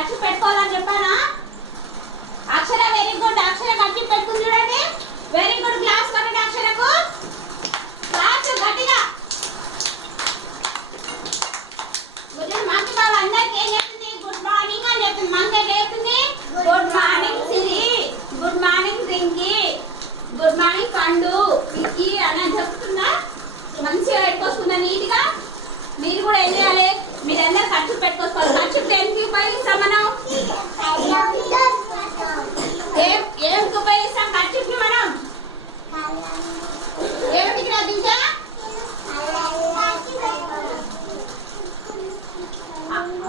ఖర్చు పెట్టుకోవాలని చెప్పానా? అక్షర వెరీ గుడ్. అక్షర ఖర్చు పెట్టుకుని చూడండి. Very good. క్లాస్ కొట్టండి అక్షరకు. క్లాస్ గట్టిగా. మంకి బాబు అందరికి ఏం చెప్తుంది? గుడ్ మార్నింగ్ అని చెప్తుంది. మంకి ఏం చెప్తుంది? Good morning Siri, good morning Rinki, good morning పండు పిక్కి అని చెప్తున్నా. మంచిగా పెట్టుకోసుకున్నా నీట్గా. మీరు కూడా ఏం చేయాలి? మీరందరూ ఖర్చు పెట్టుకోవాలి. ఖర్చు దేనికి ఉపయోగిస్తాం మనం? ఏమికి ఉపయోగిస్తాం ఖర్చుకి మనం? ఏమిటికి రాదించా?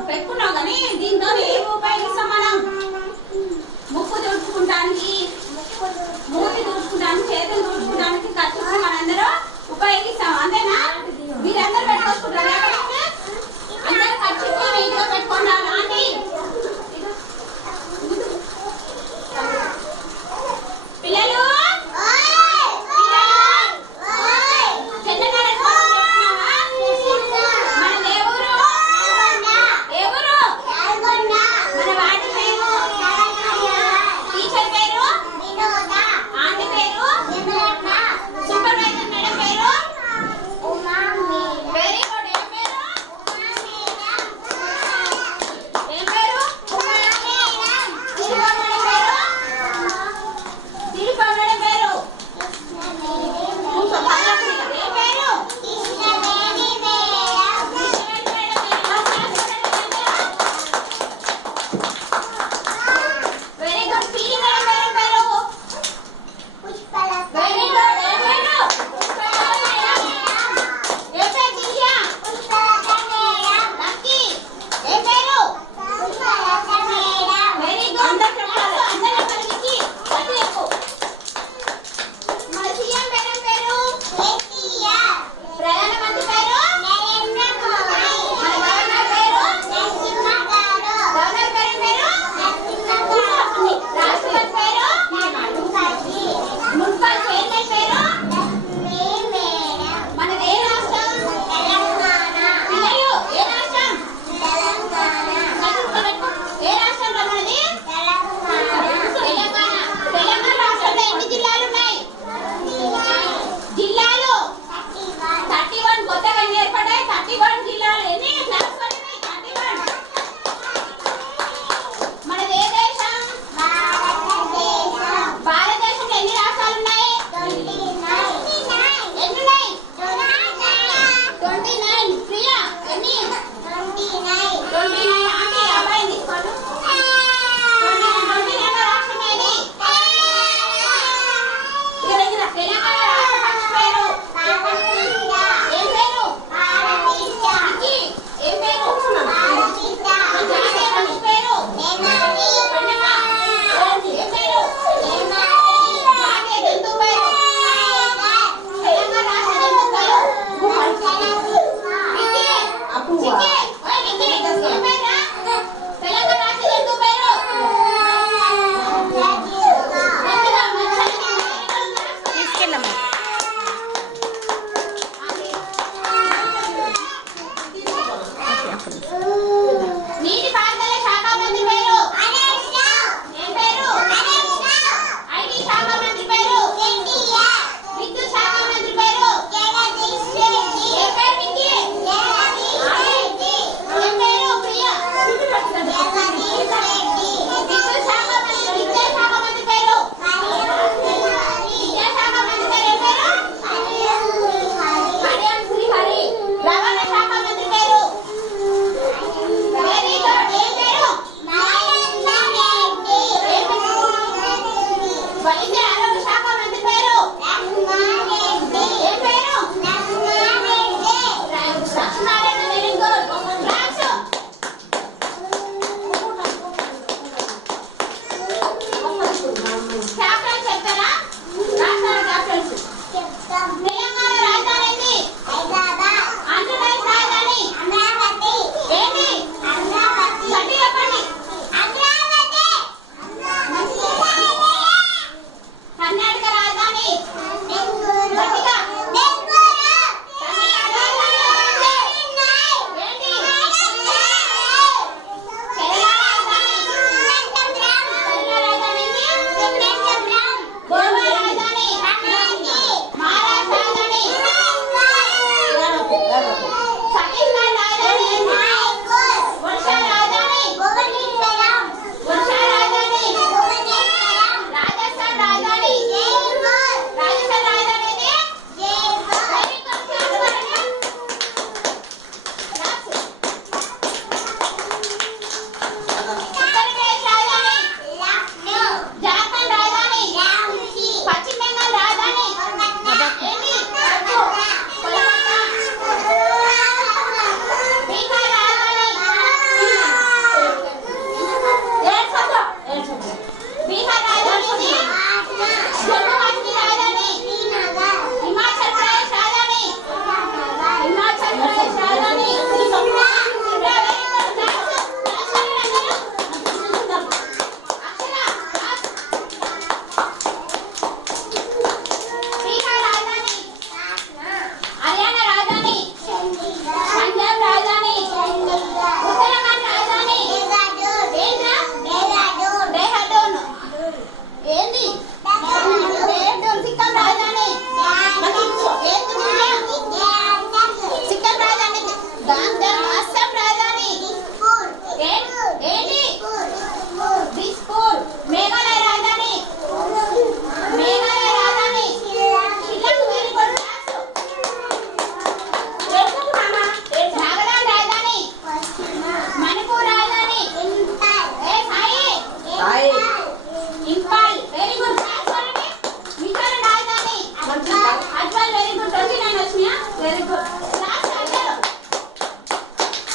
పెట్టుకున్నావు కానీ దీంతో ఏమి ఉపయోగిస్తాం మనం? ముక్కు తుడుచుకుంటానికి, మూతి తుడుచుకుంటానికి, చేతులు తుడుచుకుంటానికి ఖర్చుకి మనందరూ ఉపయోగిస్తాం. అంతేనా? మీరందరూ పెట్టుకోసుకుంటారు.